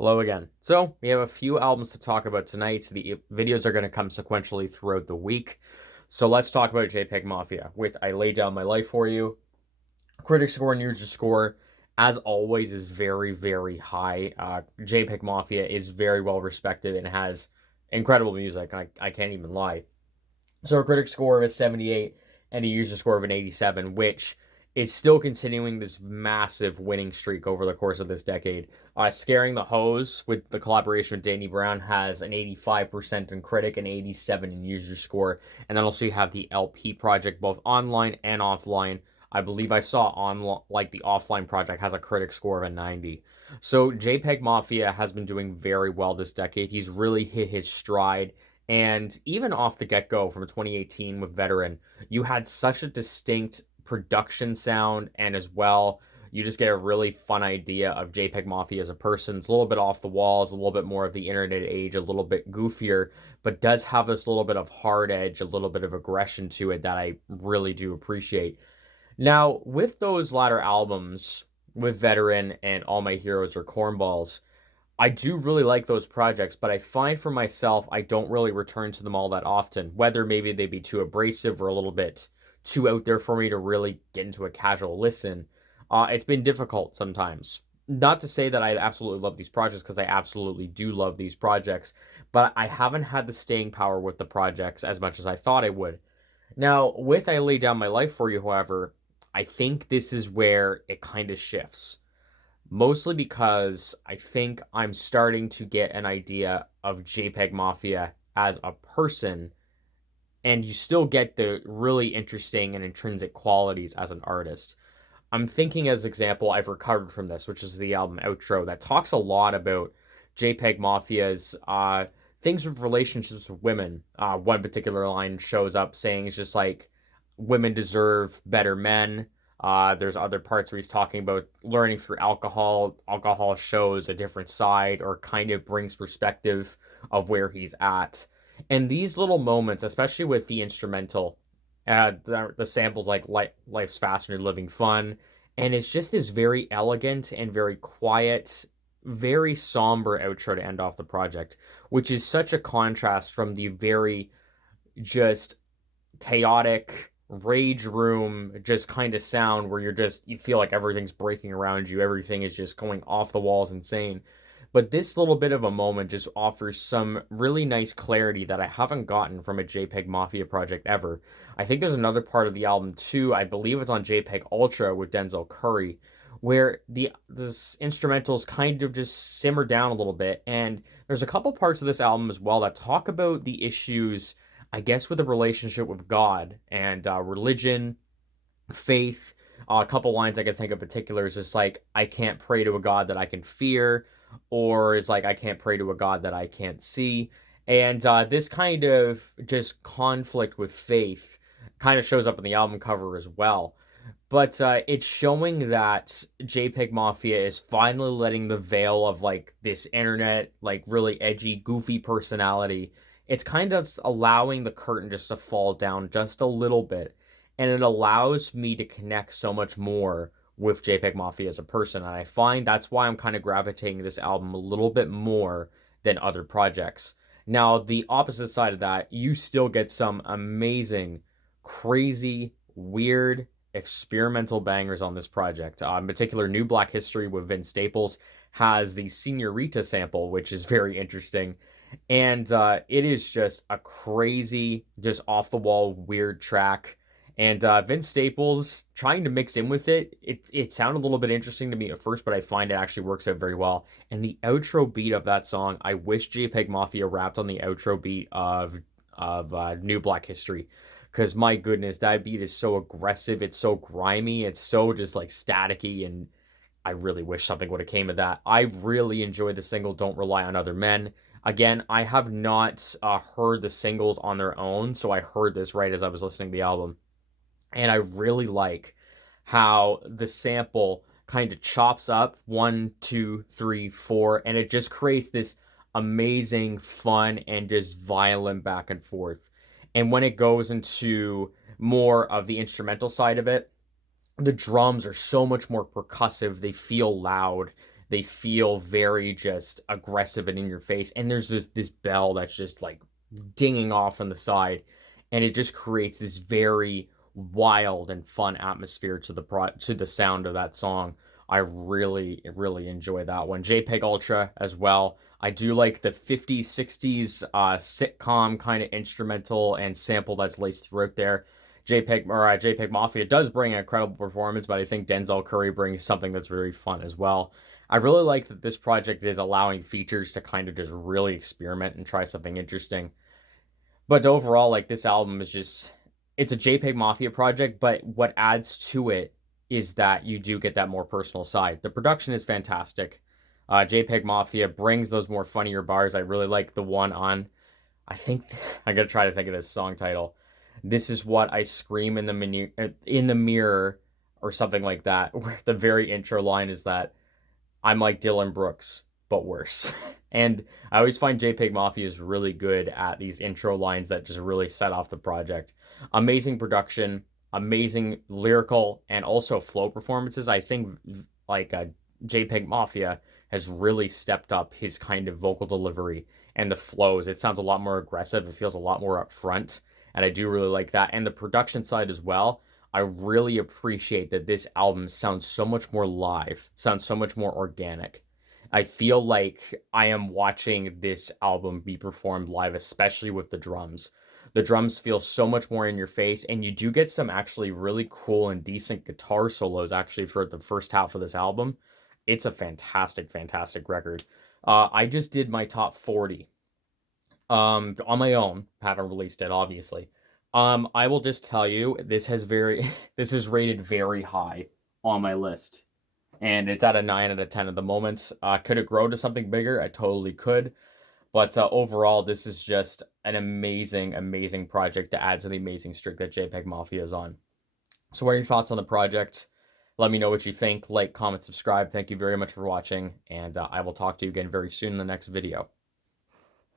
Hello again. So, we have a few albums to talk about tonight. The videos are going to come sequentially throughout the week. So, let's talk about JPEG Mafia with I Lay Down My Life For You. Critic score and user score, as always, is very, very high. JPEG Mafia is very well respected and has incredible music. I can't even lie. So, a critic score of a 78 and a user score of an 87, which is still continuing this massive winning streak over the course of this decade. Scaring the Hose with the collaboration with Danny Brown has an 85% in critic and 87 in user score. And then also you have the LP project, both online and offline. I believe I saw on the offline project has a critic score of a 90. So JPEG Mafia has been doing very well this decade. He's really hit his stride. And even off the get-go from 2018 with Veteran, you had such a distinct production sound, and as well, you just get a really fun idea of JPEG Mafia as a person. It's a little bit off the walls, a little bit more of the internet age, a little bit goofier, but does have this little bit of hard edge, a little bit of aggression to it that I really do appreciate. Now, with those latter albums, with Veteran and All My Heroes Are Cornballs, I do really like those projects, but I find for myself I don't really return to them all that often. Whether maybe they be too abrasive or a little bit too out there for me to really get into a casual listen. It's been difficult sometimes. Not to say that I absolutely love these projects, because I absolutely do love these projects, but I haven't had the staying power with the projects as much as I thought I would. Now, with I Lay Down My Life For You, however, I think this is where it kind of shifts. Mostly because I think I'm starting to get an idea of JPEG Mafia as a person, and you still get the really interesting and intrinsic qualities as an artist. I'm thinking, as example, I've recovered from this, which is the album outro that talks a lot about JPEG Mafia's things with relationships with women. One particular line shows up saying it's just like women deserve better men. There's other parts where he's talking about learning through alcohol. Alcohol shows a different side or kind of brings perspective of where he's at. And these little moments, especially with the instrumental, the samples like Life's Faster Than Living Fun. And it's just this very elegant and very quiet, very somber outro to end off the project, which is such a contrast from the very just chaotic rage room just kind of sound where you feel like everything's breaking around you, everything is just going off the walls insane. But this little bit of a moment just offers some really nice clarity that I haven't gotten from a JPEG Mafia project ever. I think there's another part of the album too, I believe it's on JPEG Ultra with Denzel Curry, where this instrumentals kind of just simmer down a little bit. And there's a couple parts of this album as well that talk about the issues, I guess, with the relationship with God and religion, faith. A couple lines I can think of in particular is just like, I can't pray to a God that I can fear, or is like, I can't pray to a God that I can't see. And this kind of just conflict with faith kind of shows up in the album cover as well. But it's showing that JPEG Mafia is finally letting the veil of like this internet, like really edgy, goofy personality. It's kind of allowing the curtain just to fall down just a little bit. And it allows me to connect so much more with JPEG Mafia as a person. And I find that's why I'm kind of gravitating this album a little bit more than other projects. Now, the opposite side of that, you still get some amazing, crazy, weird, experimental bangers on this project. In particular, New Black History with Vince Staples has the Senorita sample, which is very interesting. And it is just a crazy, just off-the-wall, weird track. And Vince Staples trying to mix in with it sounded a little bit interesting to me at first, but I find it actually works out very well. And the outro beat of that song, I wish JPEG Mafia rapped on the outro beat of New Black History. Because my goodness, that beat is so aggressive, it's so grimy, it's so just like staticky, and I really wish something would have came of that. I really enjoyed the single Don't Rely on Other Men. Again, I have not heard the singles on their own, so I heard this right as I was listening to the album. And I really like how the sample kind of chops up 1, 2, 3, 4, and it just creates this amazing, fun, and just violent back and forth. And when it goes into more of the instrumental side of it, the drums are so much more percussive. They feel loud. They feel very just aggressive and in your face. And there's this bell that's just like dinging off on the side, and it just creates this very wild and fun atmosphere to the sound of that song. I really enjoy that one. JPEG Ultra as well. I do like the 50s 60s sitcom kind of instrumental and sample that's laced throughout there. JPEGMAFIA does bring an incredible performance, but I think Denzel Curry brings something that's very fun as well. I really like that this project is allowing features to kind of just really experiment and try something interesting. But overall, like, this album is just, it's a JPEGMAFIA project, but what adds to it is that you do get that more personal side. The production is fantastic. JPEGMAFIA brings those more funnier bars. I really like the one on, I think, I gotta try to think of this song title. This is what I scream in the mirror, or something like that. Where the very intro line is that I'm like Dylan Brooks, but worse. And I always find JPEGMAFIA is really good at these intro lines that just really set off the project. Amazing production, amazing lyrical and also flow performances. I think like JPEGMAFIA has really stepped up his kind of vocal delivery and the flows. It sounds a lot more aggressive. It feels a lot more upfront, and I do really like that. And the production side as well. I really appreciate that this album sounds so much more live, sounds so much more organic. I feel like I am watching this album be performed live, especially with the drums. The drums feel so much more in your face, and you do get some actually really cool and decent guitar solos actually for the first half of this album. It's a fantastic, fantastic record. I just did my top 40 on my own. Haven't released it, obviously. I will just tell you, this is rated very high on my list. And it's at a 9 out of 10 at the moment. Could it grow to something bigger? I totally could. But overall, this is just an amazing, amazing project to add to the amazing streak that JPEGMAFIA is on. So what are your thoughts on the project? Let me know what you think. Like, comment, subscribe. Thank you very much for watching. And I will talk to you again very soon in the next video.